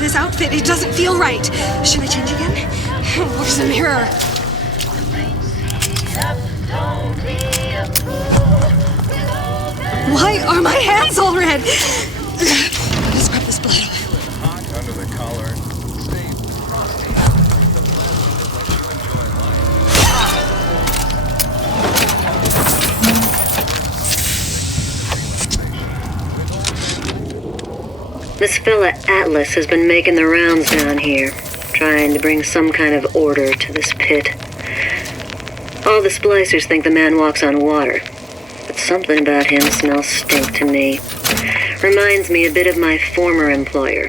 this outfit. It doesn't feel right. Should I change again? Where's the mirror? Why are my hands all red? Let's scrub this blood off. Under the collar. This fella Atlas has been making the rounds down here, trying to bring some kind of order to this pit. All the splicers think the man walks on water, but something about him smells stink to me. Reminds me a bit of my former employer,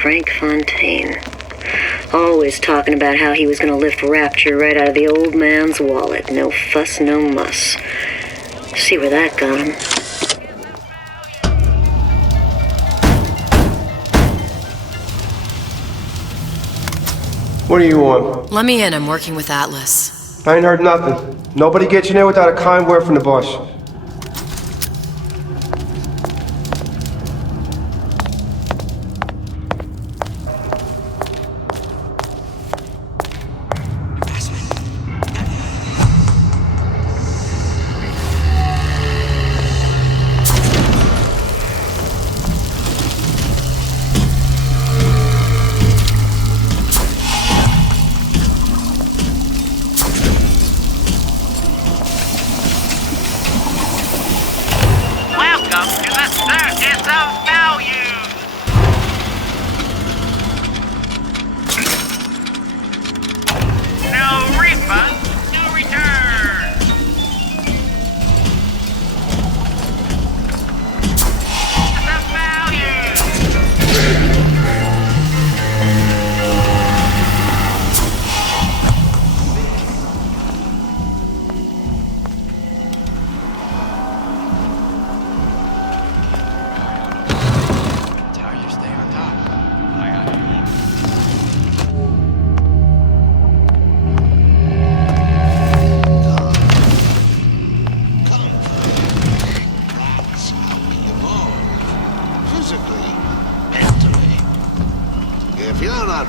Frank Fontaine. Always talking about how he was going to lift Rapture right out of the old man's wallet. No fuss, no muss. See where that got him. What do you want? Let me in, I'm working with Atlas. I ain't heard nothing. Nobody gets in there without a kind word from the boss.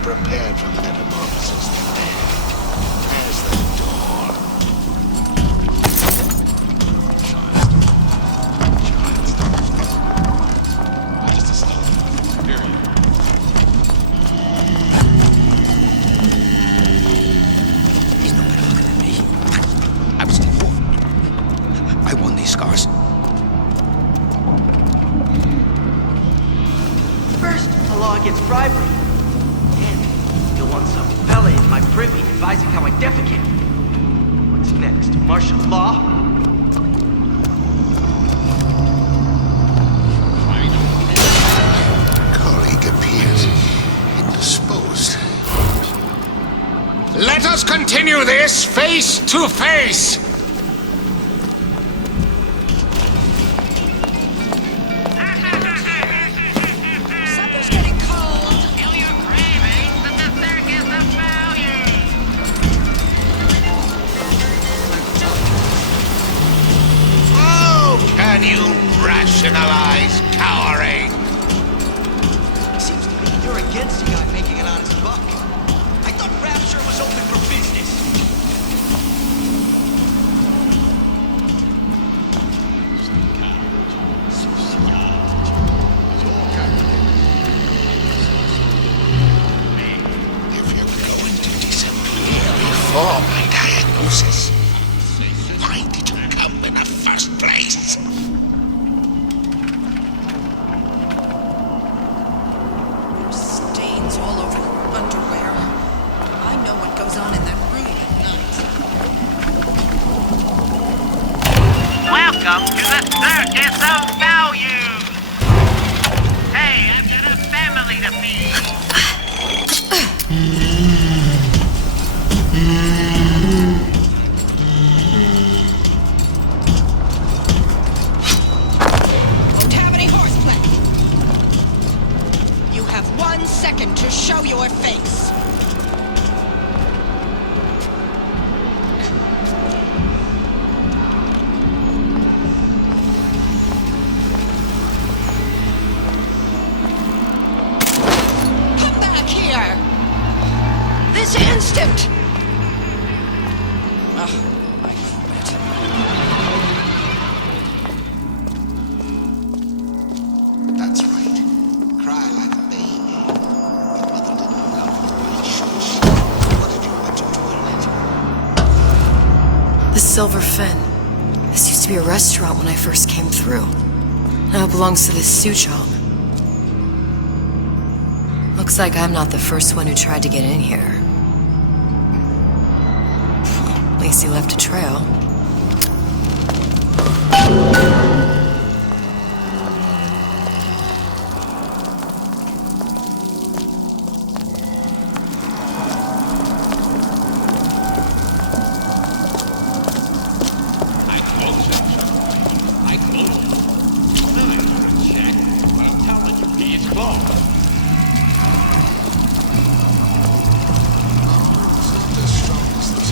Prepared for metamorphosis, there's the door. He's not been looking at me. I'm still born. I won these scars. First, the law against bribery. Want some fella in my privy advising how I defecate. What's next? Martial law? Colleague appears indisposed. Let us continue this face to face! Rationalize cowering. Seems to me you're against a guy making an honest buck. I thought Rapture was open for business. If you're going to disappear before my diagnosis, why did you come in the first place? All over underwear. I know what goes on in that room at night. Welcome to the Circus of Value! Hey, I've got a family to feed! Won't have any horseplay. You have 1 second to show your face. Come instant! I quit. That's right. Cry like a baby. Your mother didn't love you when she shot you. What did you want to do with it? The Silver Fin. This used to be a restaurant when I first came through. Now it belongs to this Suchong. Looks like I'm not the first one who tried to get in here. At least he left a trail. I close it. Silly little check. I'm telling you, he is closed. The strongest this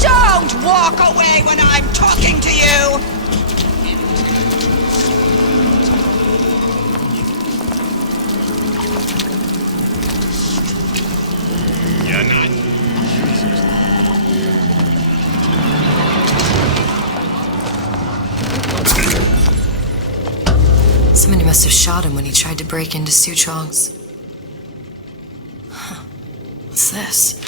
Don't walk away when I'm talking to you! You're not. Somebody must have shot him when he tried to break into Suchong's. Huh. What's this?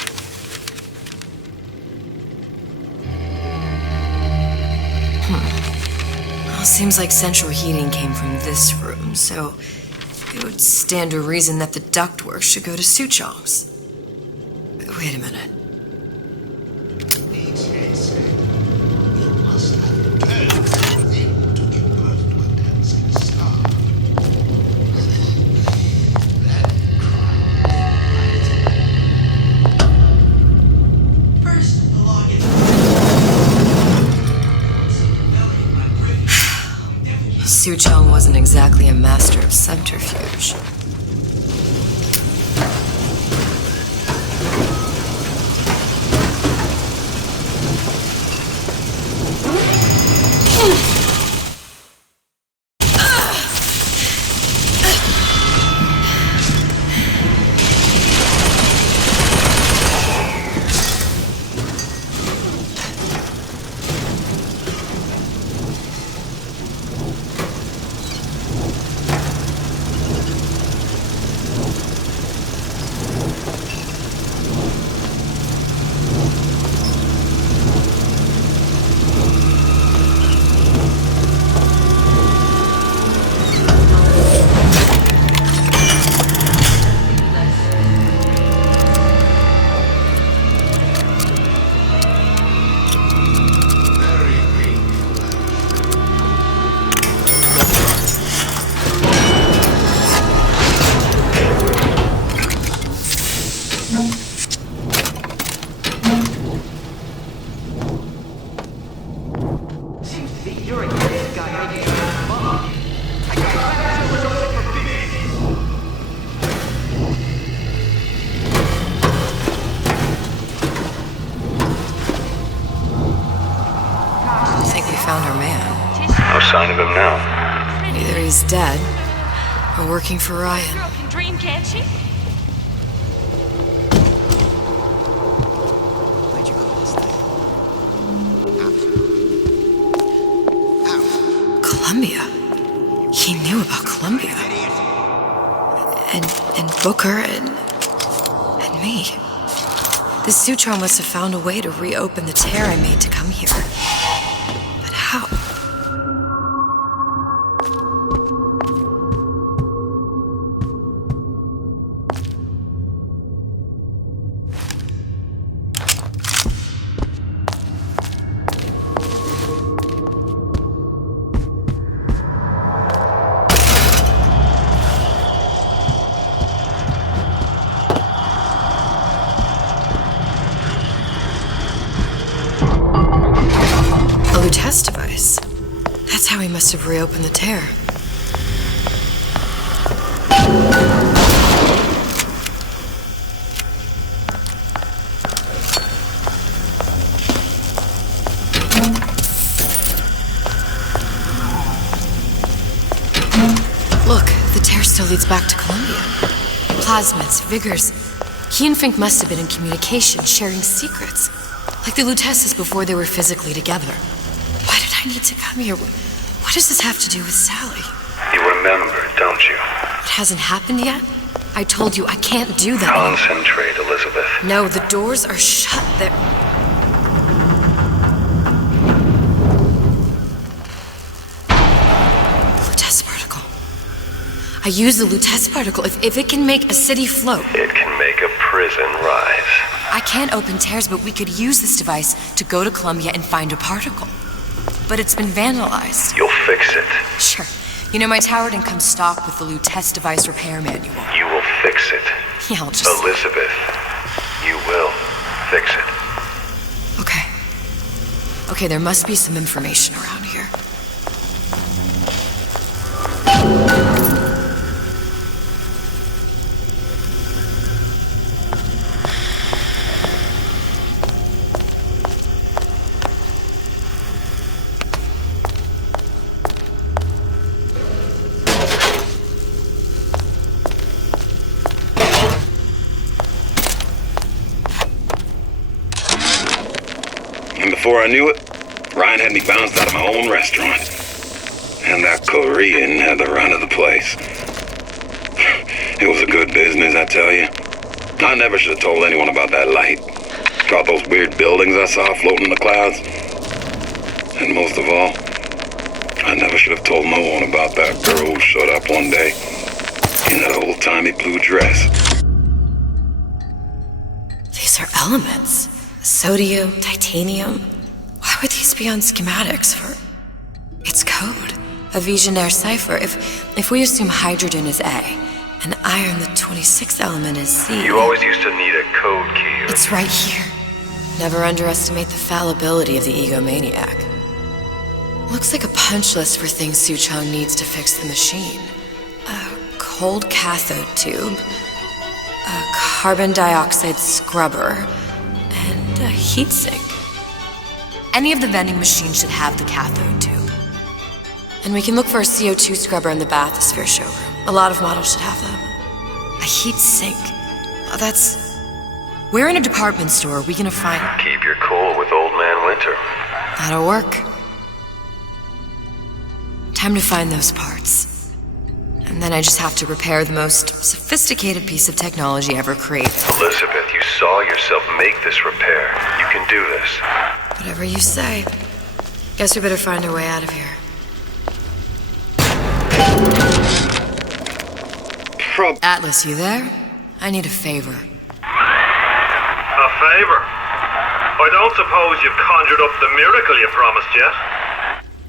Well, seems like central heating came from this room, so it would stand to reason that the ductwork should go to Suchong's. Wait a minute. You must have turned him to give birth to a dancing star. First, the login. Suchong wasn't exactly a master of subterfuge. No sign of him now. Either he's dead, or working for Ryan. Girl can dream, can't she? Where'd you go last night? Columbia. He knew about Columbia. And Booker and me. The Suchong must have found a way to reopen the tear I made to come here. But how? Lutece device. That's how he must have reopened the tear. The tear still leads back to Columbia. Plasmids, Vigors. He and Fink must have been in communication, sharing secrets. Like the Luteces before they were physically together. Why did I need to come here? What does this have to do with Sally? You remember, don't you? It hasn't happened yet? I told you I can't do that. Concentrate, Elizabeth. No, the doors are shut. They're... Lutece particle. I use the Lutece particle. If it can make a city float... It can make a prison rise. I can't open tears, but we could use this device to go to Columbia and find a particle. But it's been vandalized. You'll fix it. Sure. You know, my tower didn't come stocked with the Lutece device repair manual. You will fix it. Yeah, I'll just... Elizabeth, you will fix it. Okay. Okay, there must be some information around here. And before I knew it, Ryan had me bounced out of my own restaurant. And that Korean had the run of the place. It was a good business, I tell you. I never should have told anyone about that light. About those weird buildings I saw floating in the clouds. And most of all, I never should have told no one about that girl who showed up one day in that old-timey blue dress. These are elements. Sodium, titanium. Why would these be on schematics for... It's code. A Visionaire cipher. If we assume hydrogen is A, and iron, the 26th element, is C... You always used to need a code key. It's right here. Never underestimate the fallibility of the egomaniac. Looks like a punch list for things Suchong needs to fix the machine. A cold cathode tube, a carbon dioxide scrubber, and a heatsink. Any of the vending machines should have the cathode tube. And we can look for a CO2 scrubber in the bathysphere showroom. A lot of models should have them. A heatsink. Oh, that's... Where in a department store are we gonna find... Keep your cool with Old Man Winter. That'll work. Time to find those parts. And then I just have to repair the most sophisticated piece of technology ever created. Elizabeth, you saw yourself make this repair. You can do this. Whatever you say. Guess we better find our way out of here. Atlas, you there? I need a favor. A favor? I don't suppose you've conjured up the miracle you promised yet?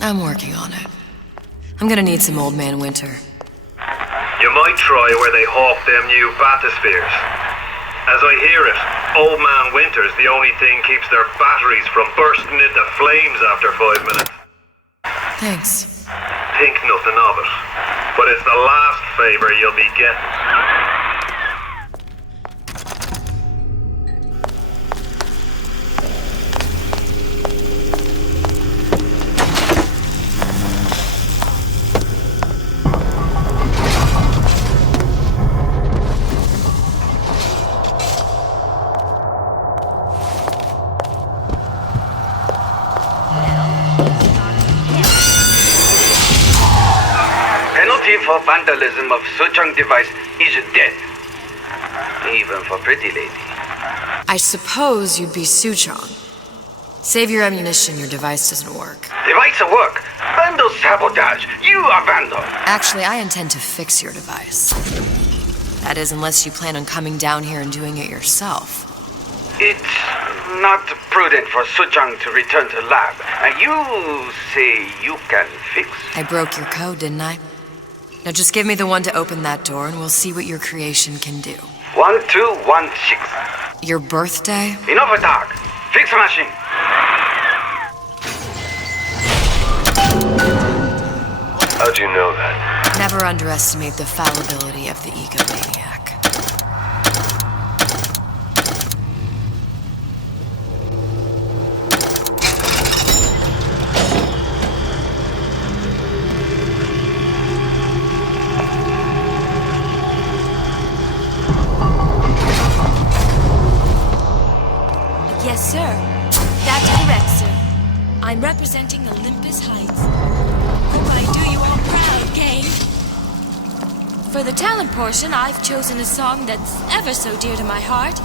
I'm working on it. I'm gonna need some Old Man Winter. You might try where they hawk them new bathyspheres. As I hear it, Old Man Winter's the only thing keeps their batteries from bursting into flames after 5 minutes. Thanks. Think nothing of it. But it's the last favor you'll be getting. For vandalism of Suchong device is death. Even for pretty lady. I suppose you'd be Suchong. Save your ammunition, your device doesn't work. Device will work. Vandal sabotage. You are vandal. Actually, I intend to fix your device. That is, unless you plan on coming down here and doing it yourself. It's not prudent for Suchong to return to lab. And you say you can fix? I broke your code, didn't I? Now just give me the one to open that door and we'll see what your creation can do. 1216. Your birthday? Enough talk. Fix the machine. How'd you know that? Never underestimate the fallibility of the egomaniac. For the talent portion, I've chosen a song that's ever so dear to my heart,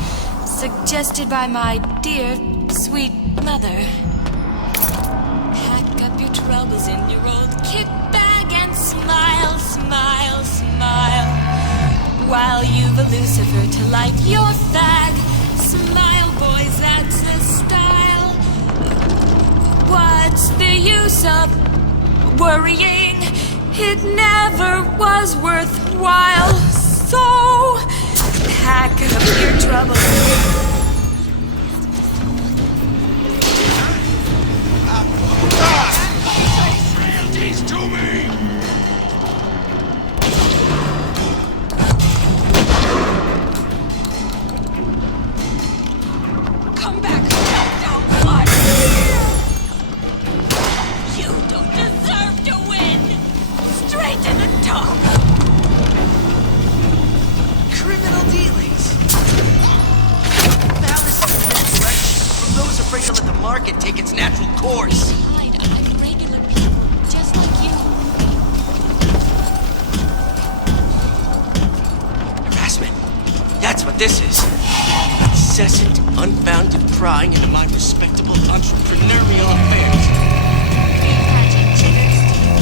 suggested by my dear, sweet mother. Pack up your troubles in your old kit bag and smile, smile, smile. While you've a Lucifer to light your fag. Smile, boys, that's the style. What's the use of worrying? It never was worthwhile. So, pack up your troubles. He's to me! Come back, down blood! You don't deserve to win! Straight to the top! Criminal dealings. Malice is the misdirection from those afraid to let the market take its natural course. I'm regular people, just like you. Harassment. That's what this is. Incessant, unfounded prying into my respectable entrepreneurial affairs.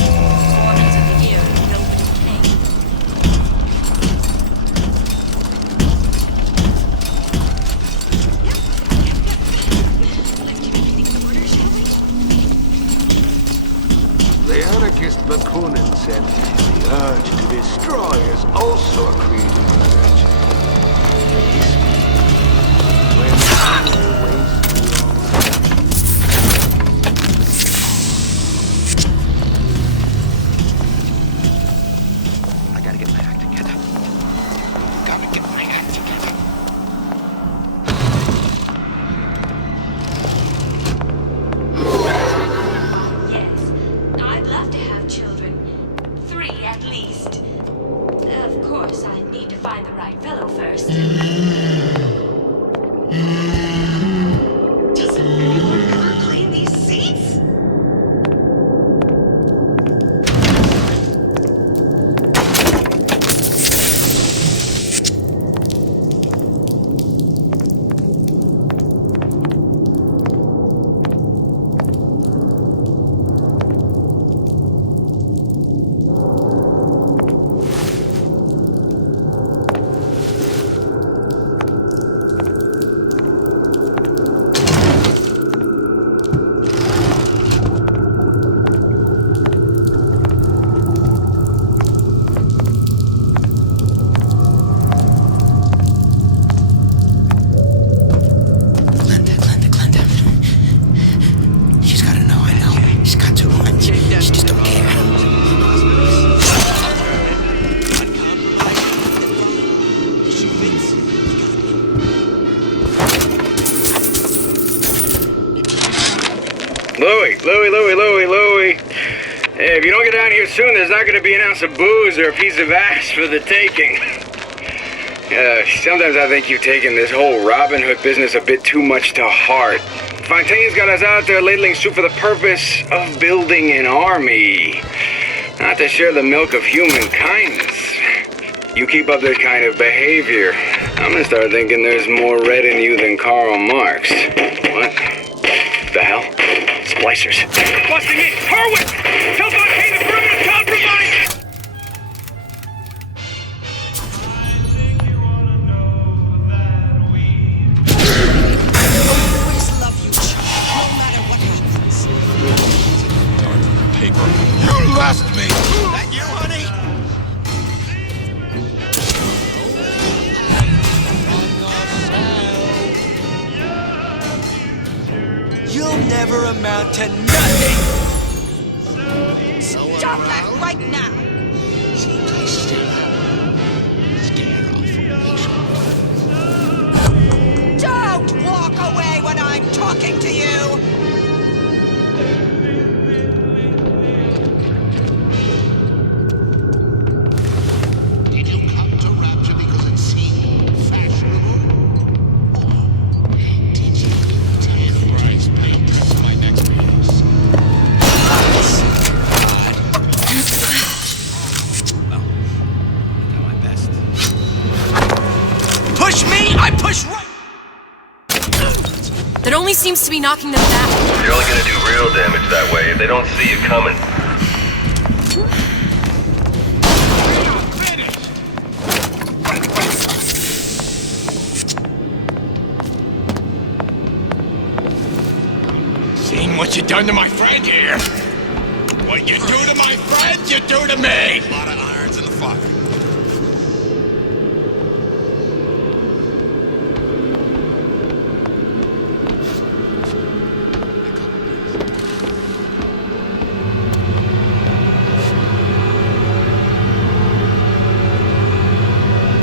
Performance of the year, nobody came. Let's keep everything in order, shall we? The anarchist Bakunin said the urge to destroy is also a creative urge. When you waste I gotta get my act together. Gotta get my act together. Yes, I'd love to have children. 3 at least. Of course, I need to find the right fellow first. Does anyone ever clean these seats? Glenda. She's gotta know, I know. She's got to. She just don't care. She fits. Louie. Hey, if you don't get down here soon, there's not gonna be an ounce of booze or a piece of ass for the taking. Sometimes I think you've taken this whole Robin Hood business a bit too much to heart. Fontaine's got us out there ladling soup for the purpose of building an army, not to share the milk of human kindness. You keep up this kind of behavior, I'm gonna start thinking there's more red in you than Karl Marx. What the hell? Splicers. Busting me! Harwood! Tell Fontaine to permanent compromise! Always love you, Chuck, no matter what happens. You lost me! That you, honey? You'll never amount to nothing! Stop that right now! Don't walk away when I'm talking to you! Did you come to Rapture because it seemed fashionable? Or did you terrorize me? That's my next piece. only seems to be knocking them back. You're only gonna do real damage that way if they don't see you coming. Seen what you done to my friend here? What you do to my friend, you do to me! A lot of irons in the fire.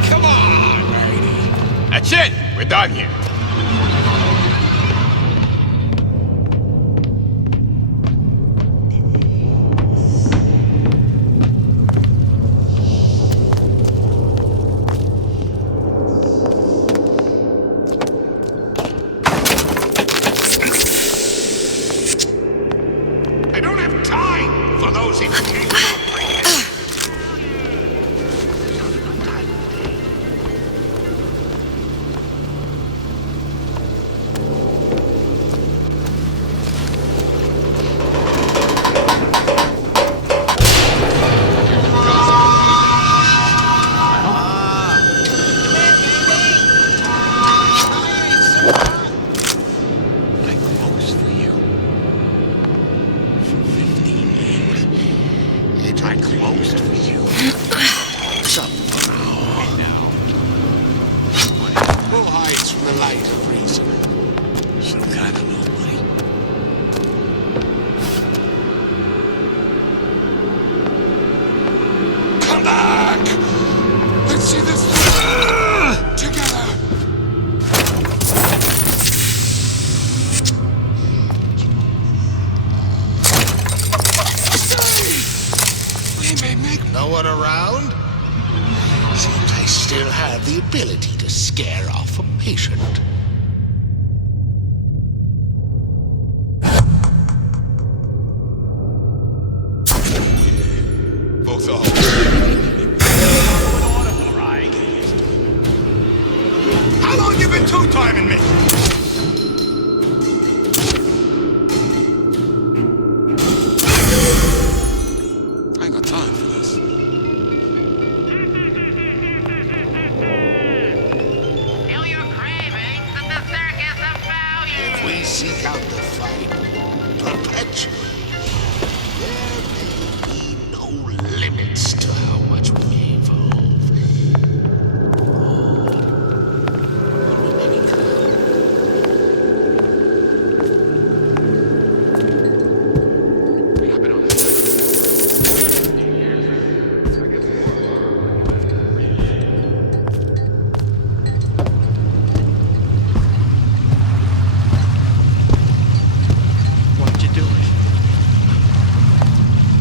Come on, Brady. That's it. We're done here. No one around? Seems I still have the ability to scare off a patient. Both are. How long you been two-timing me? Seek out the fight perpetually. There may be no limits to how much we evolve.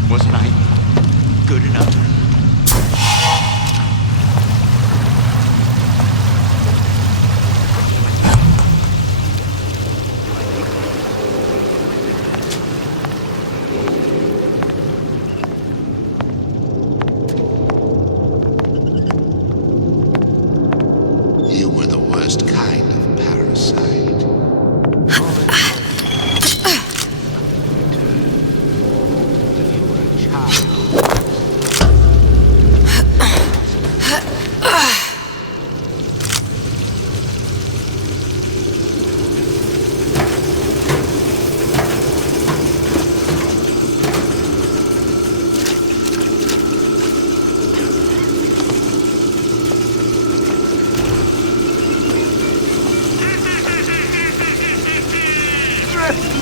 Wasn't I good enough? You were the worst kind of parasite.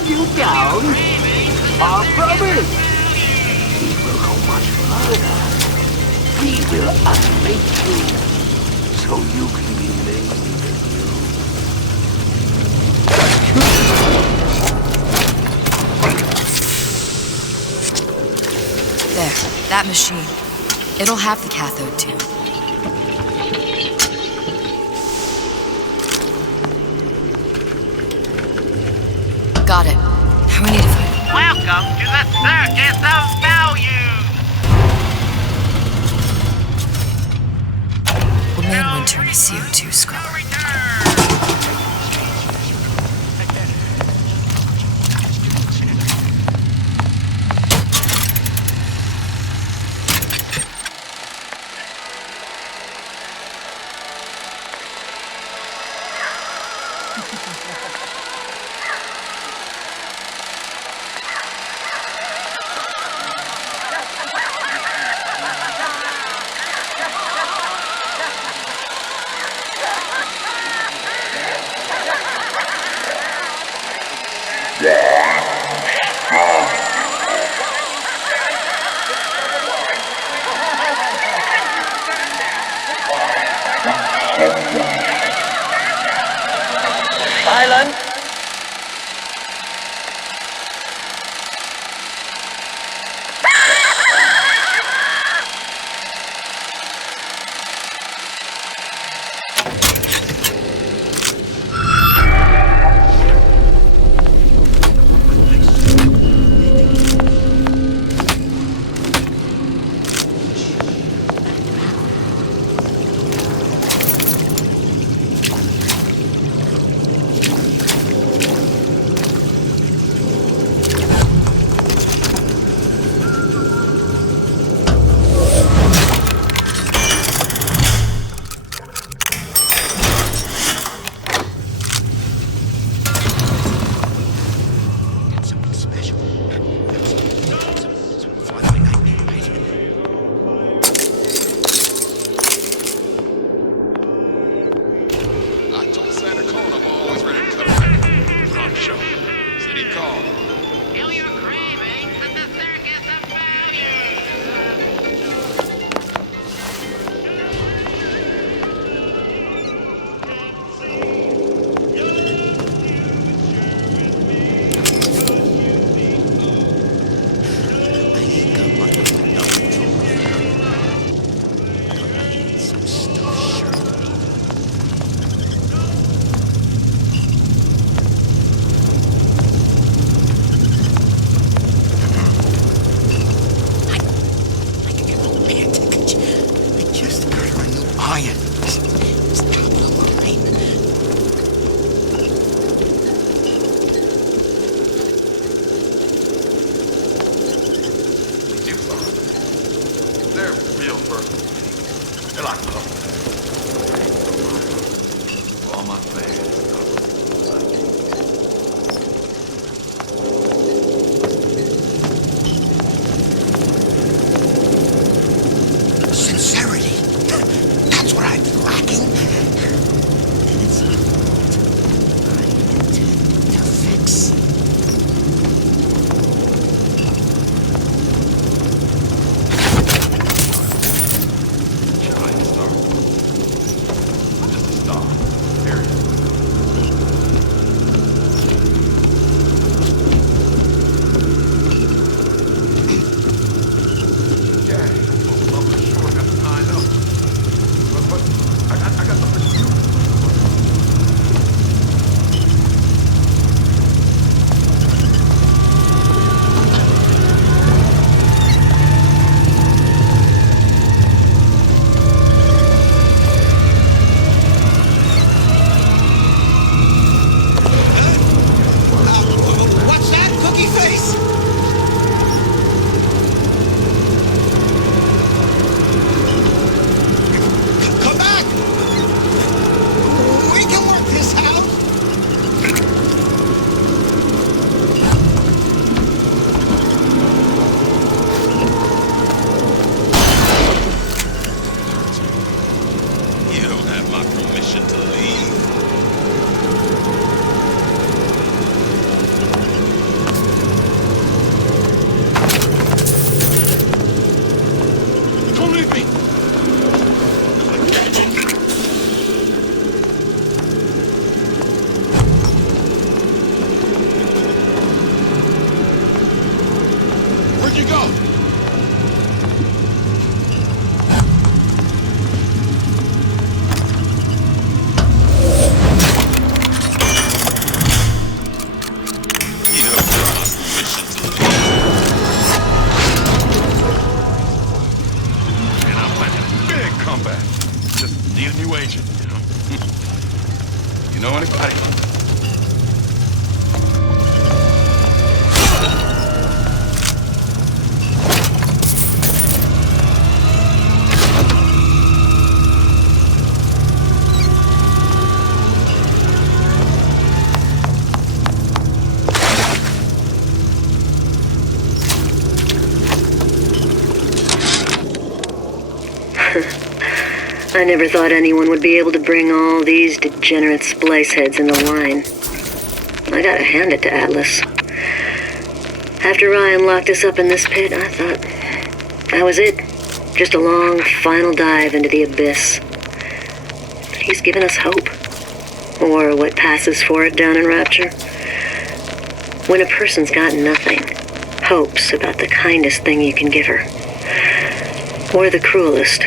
You down? Our promise! We will go much further. We will unmake you, so you can be made There, that machine. It'll have the cathode too. Got it. Now we need to find it. Welcome to the Circus of Value! Old Man Winter and a CO2 scrubber. Silence! I never thought anyone would be able to bring all these degenerate splice heads into line. I gotta hand it to Atlas. After Ryan locked us up in this pit, I thought that was it. Just a long, final dive into the abyss. But he's given us hope. Or what passes for it down in Rapture. When a person's got nothing, hope's about the kindest thing you can give her. Or the cruelest.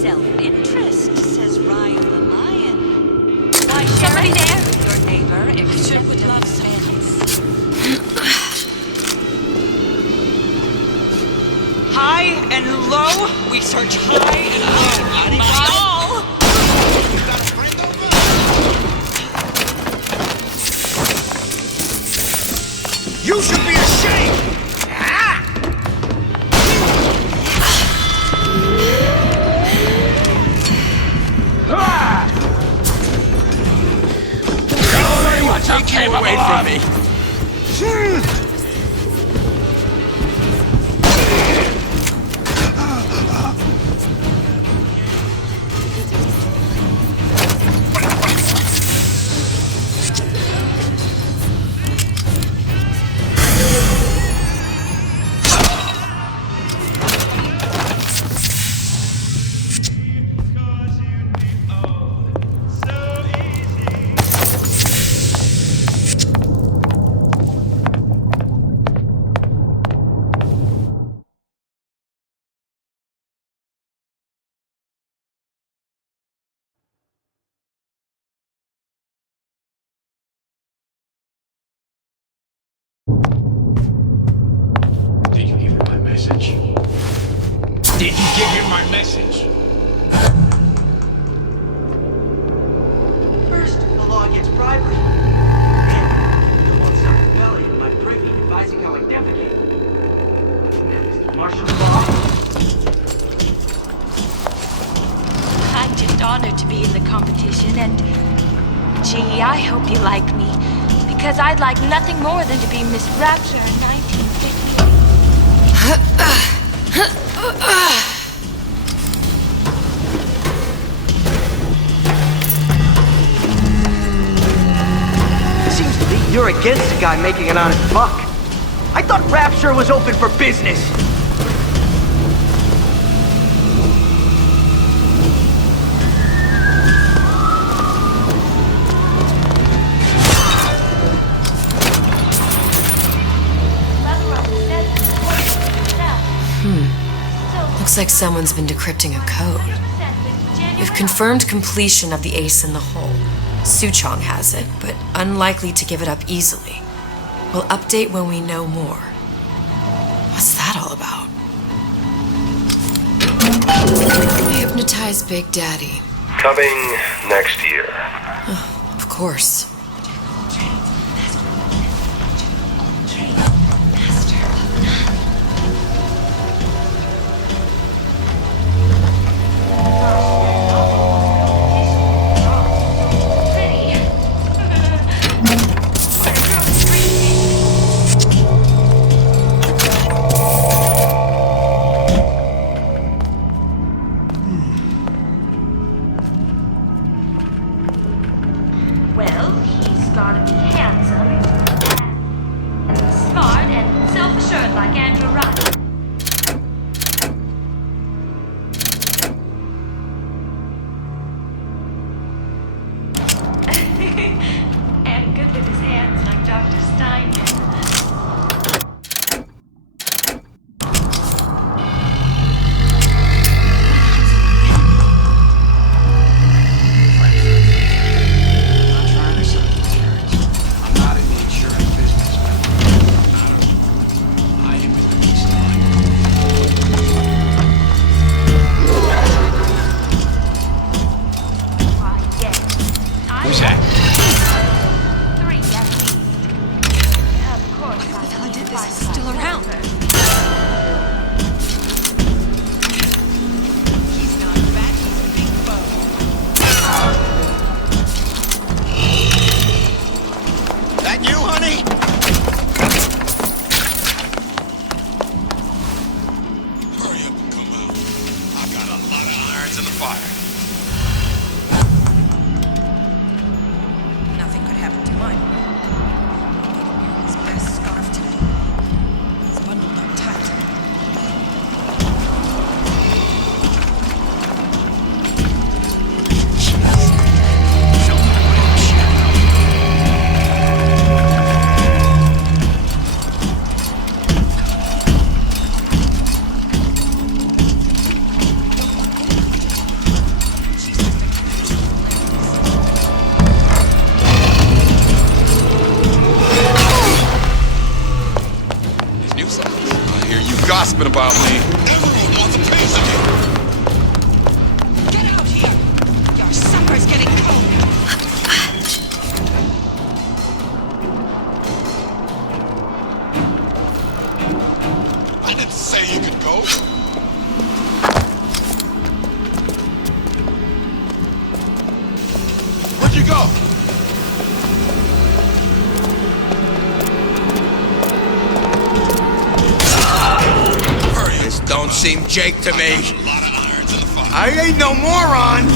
Self-interest, says Ryan the Lion. Why, somebody there with your neighbor, except would love fence. High and low, we search high and low. Not all. You should be ashamed! Take him away from me! Did you give him my message? Did you give him my message? First, the law against bribery. Then, the whole some rebellion by privy advising how I defecate. And martial law. I'm just honored to be in the competition, and gee, I hope you like me, because I'd like nothing more than to be Miss Rapture in 1958. Seems to me you're against a guy making an honest buck. I thought Rapture was open for business. Looks like someone's been decrypting a code. We've confirmed completion of the ace in the hole. Suchong has it, but unlikely to give it up easily. We'll update when we know more. What's that all about? Hypnotize Big Daddy. Coming next year. Of course. Well, he's gotta be handsome, and smart, and self-assured like Andrew Ryan. And good with his hands like Dr. Steinman. Who's that? 3 at least. Of course, I This is still around. statement about me. Emerald wants a piece of it! Get out here! Your supper's getting cold! I didn't say you could go. Where'd you go? This don't seem Jake to me. I ain't no moron.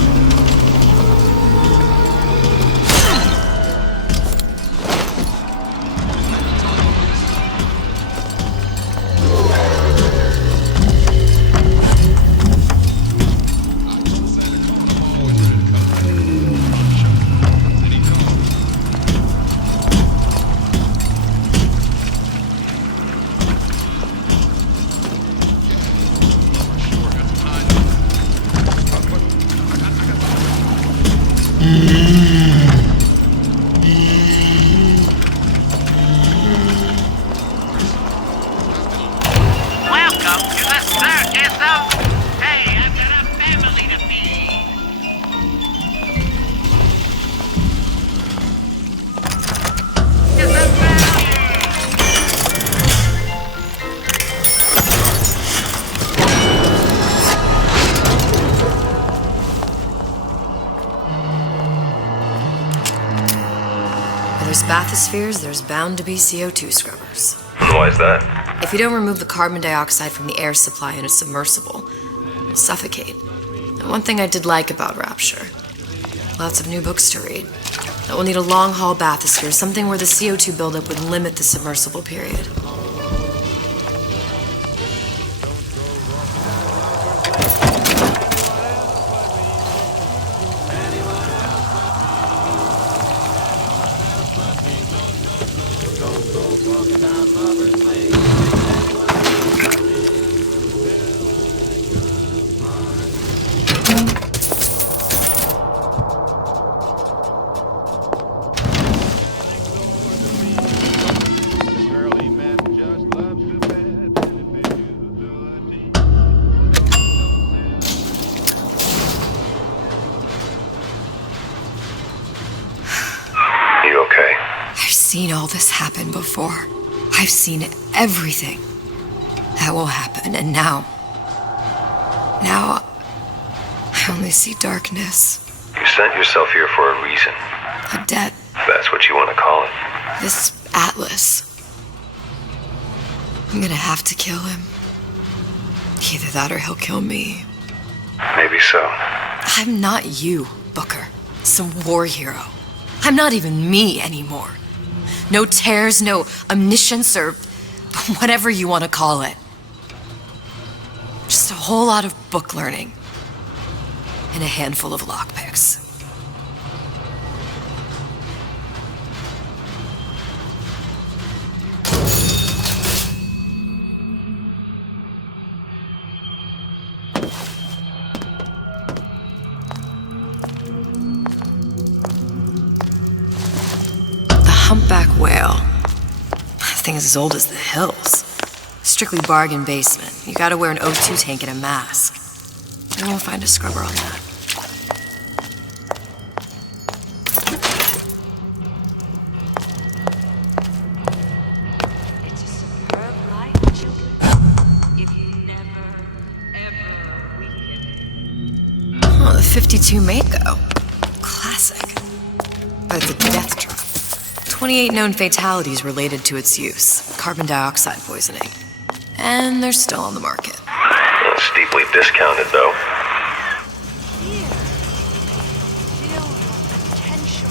Welcome to the circus of... Hey, I've got a family to feed. It's a Where there's bathyspheres, there's bound to be CO2 scrubbers. Why is that? If you don't remove the carbon dioxide from the air supply in a submersible, you'll suffocate. And one thing I did like about Rapture, lots of new books to read. That will need a long-haul bathysphere, something where the CO2 buildup would limit the submersible period. I've seen all this happen before. I've seen everything that will happen, and now I only see darkness. You sent yourself here for a reason. A debt. If that's what you want to call it. This Atlas. I'm gonna have to kill him. Either that or he'll kill me. Maybe so. I'm not you, Booker. Some war hero. I'm not even me anymore. No tears, no omniscience, or whatever you want to call it. Just a whole lot of book learning. And a handful of lockpicks. Humpback whale. That thing is as old as the hills. Strictly bargain basement. You gotta wear an O2 tank and a mask. I won't find a scrubber on that. It's a superb life, children. If you never, ever weaken. Oh, the 52 Mako. Classic. But it's a death drop. 28 known fatalities related to its use. Carbon dioxide poisoning. And they're still on the market. Well, steeply discounted, though. Here, feel your potential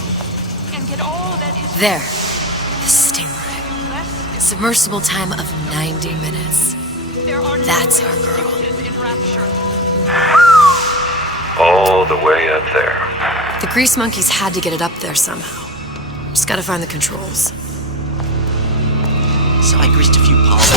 and get all that is There. The Stingray. Submersible time of 90 minutes. That's our girl. All the way up there. The grease monkeys had to get it up there somehow. Just gotta find the controls. So I greased a few palms.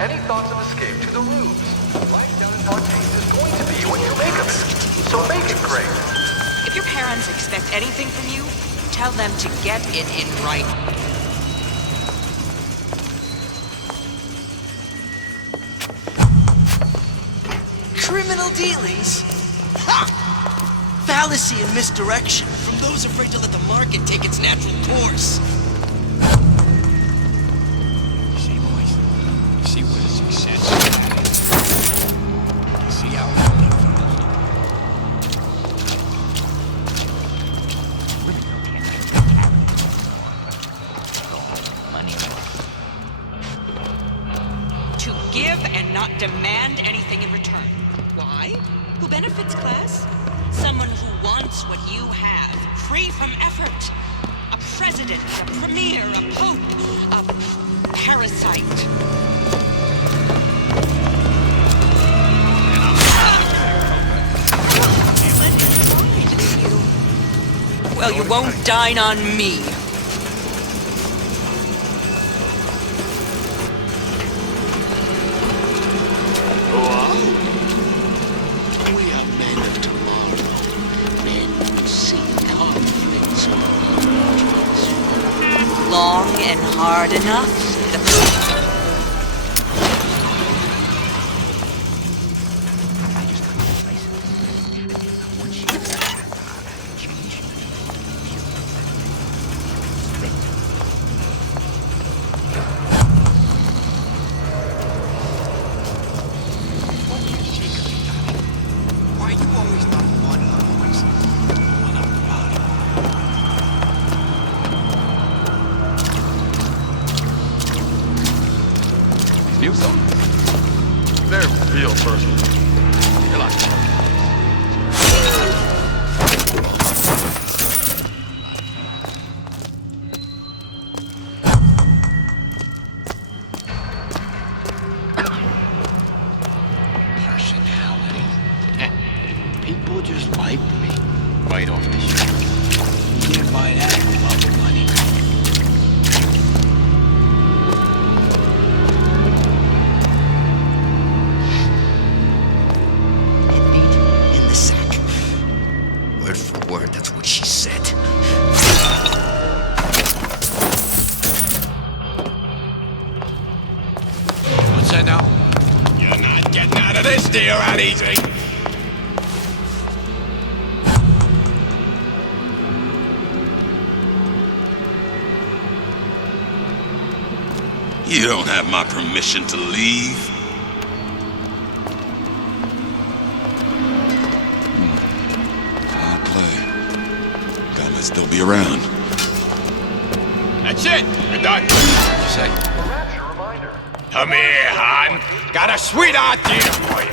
any thoughts of escape to the rooms. Life down in Fontaine is going to be what you make of it. So make it great. If your parents expect anything from you, tell them to get it in writing. Criminal dealings? Ha! Fallacy and misdirection from those afraid to let the market take its natural course. See, boys? You see what a success that is? You see how long it To give and not demand anything in return. Why? Who benefits, class? Someone who wants what you have, free from effort. A president, a premier, a pope, a parasite. Well, you won't dine on me. We are men of tomorrow. Men who see conflicts Long and hard enough. Why you always not one always one up the bottom? These new songs? They're real personal. They're like personality. People just like me. Right off the shelf. You can't buy that with love or money. Meat in the sack. Word for word, that's what she said. What's that now? You're not getting out of this deal that easy. You don't have my permission to leave. I'll play. God might still be around. That's it. We're done. What'd you say? Perhaps your reminder. Come here, hon. Got a sweetheart deal for you.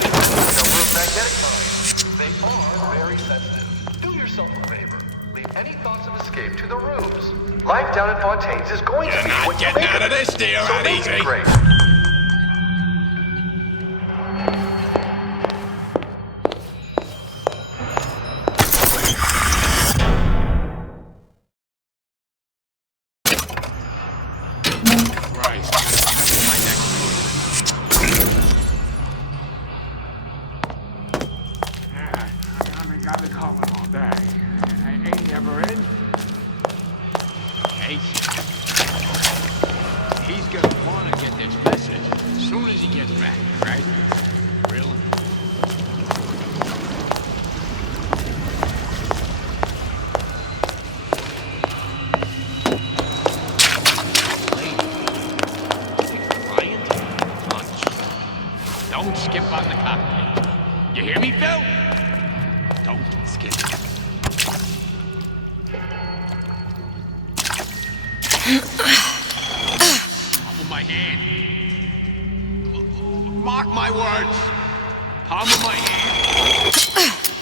Magnetic times. They are very sensitive. Do yourself a favor. Leave any thoughts of escape to the rooms. Life down at Fontaine's is going to be what you make Getting out of of it. this deal So that make easy. it great. Christ, that's my next I got me calling all day. Ain't he ever in? Hey, he's gonna wanna get this message as soon as he gets back, right? Really? Don't skip on the cocktail. You hear me, Phil? Don't skip. Palm of my hand. Mark my words. Palm of my hand.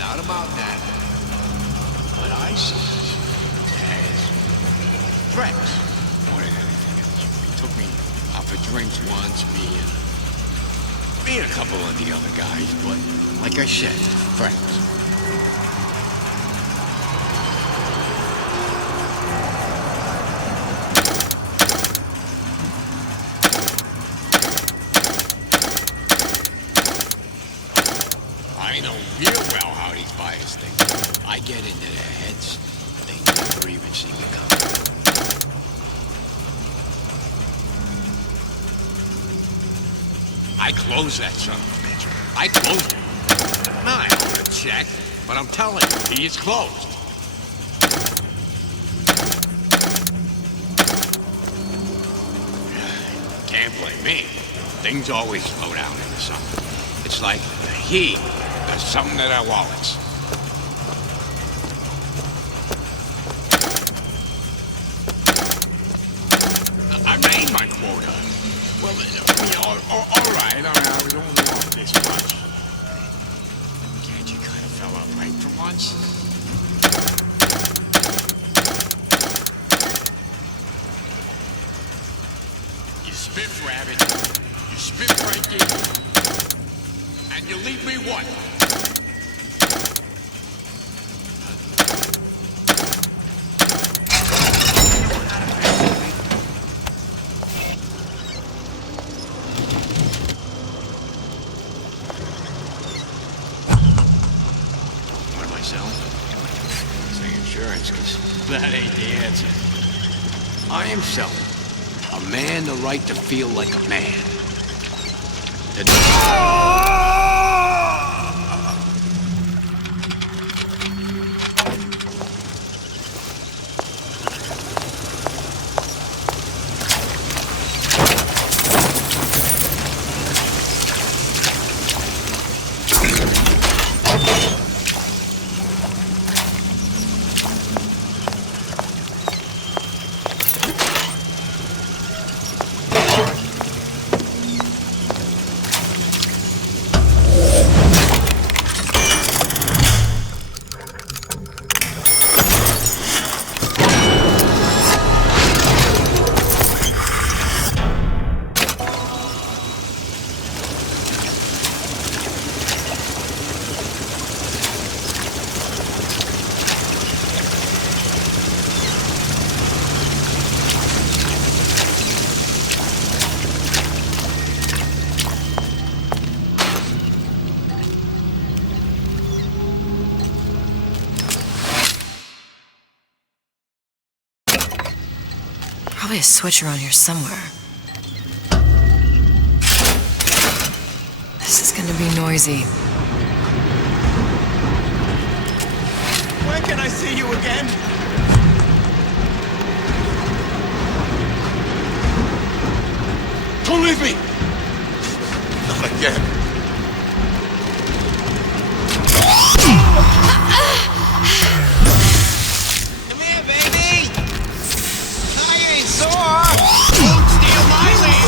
Not about that. But I see as threats more than anything else. He took me out for drinks once, me and a couple of the other guys, but like I said, friends. I get into their heads, they never even see me coming. I closed that son of a bitch. I closed it. Now I don't want to check, but I'm telling you, he is closed. Can't blame me. Things always slow down in the summer. It's like the heat does something to their wallets. I made my quota. Well, all right, I was only off this much. Can't you kind of fell out right for once? You spiff, Rabbit. You spiff right in. And you leave me what? That ain't the answer. I am selling a man the right to feel like a man. Probably a switch around here somewhere. This is gonna be noisy. When can I see you again? Don't leave me! Not again. Come here, baby! I ain't sore! Don't steal my lead!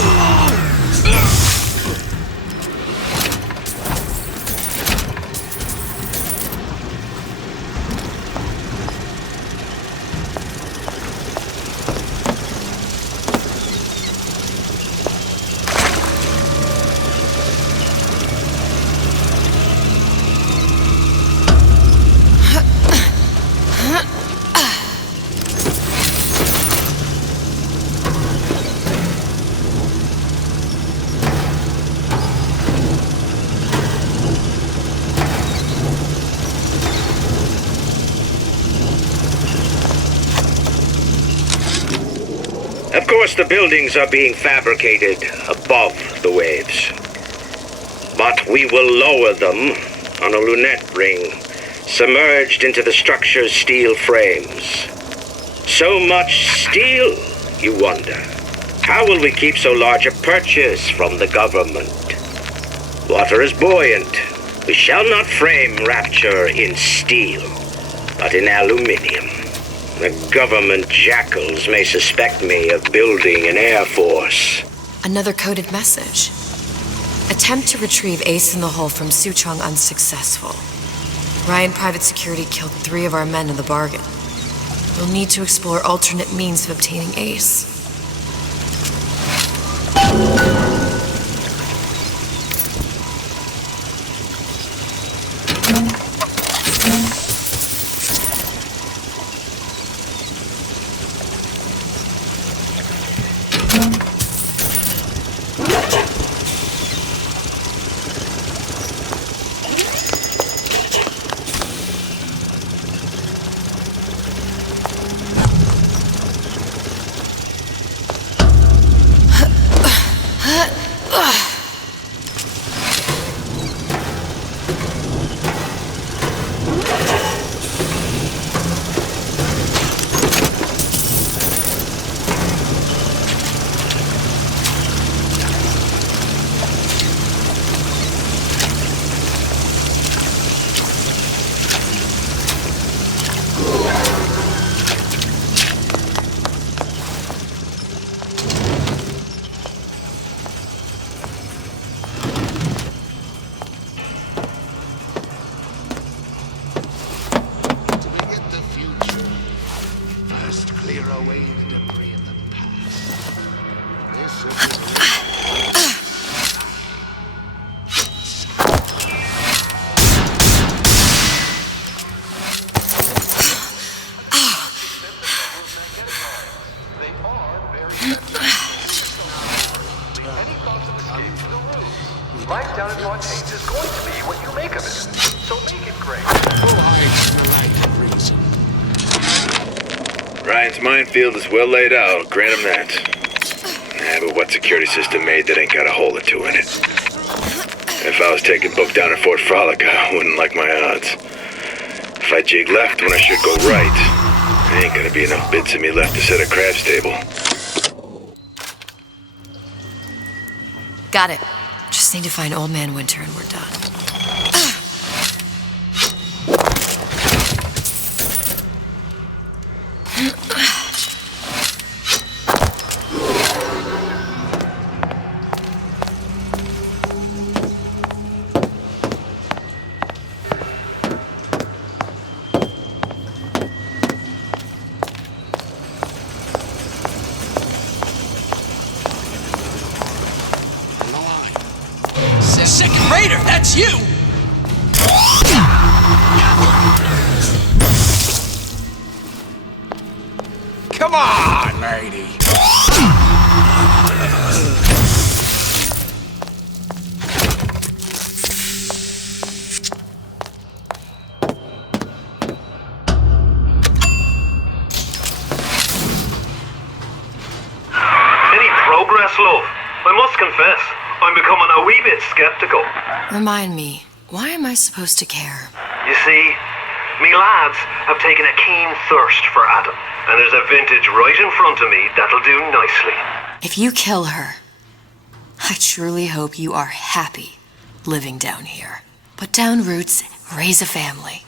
Of course, the buildings are being fabricated above the waves. But we will lower them on a lunette ring, submerged into the structure's steel frames. So much steel, you wonder. How will we keep so large a purchase from the government? Water is buoyant. We shall not frame Rapture in steel, but in aluminium. The government jackals may suspect me of building an air force. Another coded message. Attempt to retrieve Ace in the Hole from Suchong unsuccessful. Ryan Private Security killed 3 of our men in the bargain. We'll need to explore alternate means of obtaining Ace. is going to be what you make of it. So make it great. Ryan's minefield is well laid out, I'll grant him that. But what security system made that ain't got a hole or two in it? If I was taking book down at Fort Frolic, I wouldn't like my odds. If I jig left when I should go right, there ain't gonna be enough bits of me left to set a crab stable. Got it. Just need to find Old Man Winter and we're done. Second Raider, that's you! Come on, lady! Any progress, love? I must confess, I'm becoming a wee bit skeptical. Remind me, why am I supposed to care? You see, me lads have taken a keen thirst for Adam, and there's a vintage right in front of me that'll do nicely. If you kill her, I truly hope you are happy living down here. Put down roots, raise a family.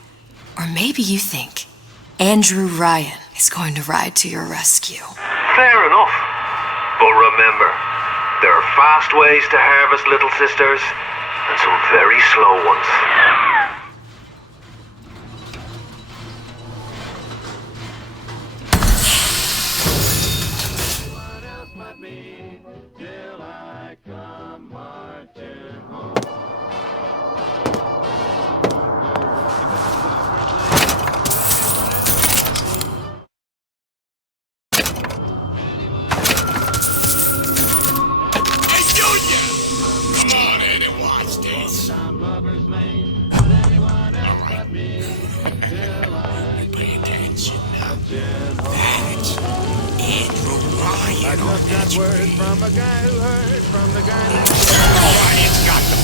Or maybe you think Andrew Ryan is going to ride to your rescue. Fair enough. But remember, there are fast ways to harvest little sisters, and some very slow ones. That's word from a guy who heard from the guy who... Ryan's got the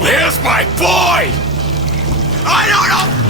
Where's my boy? I don't know!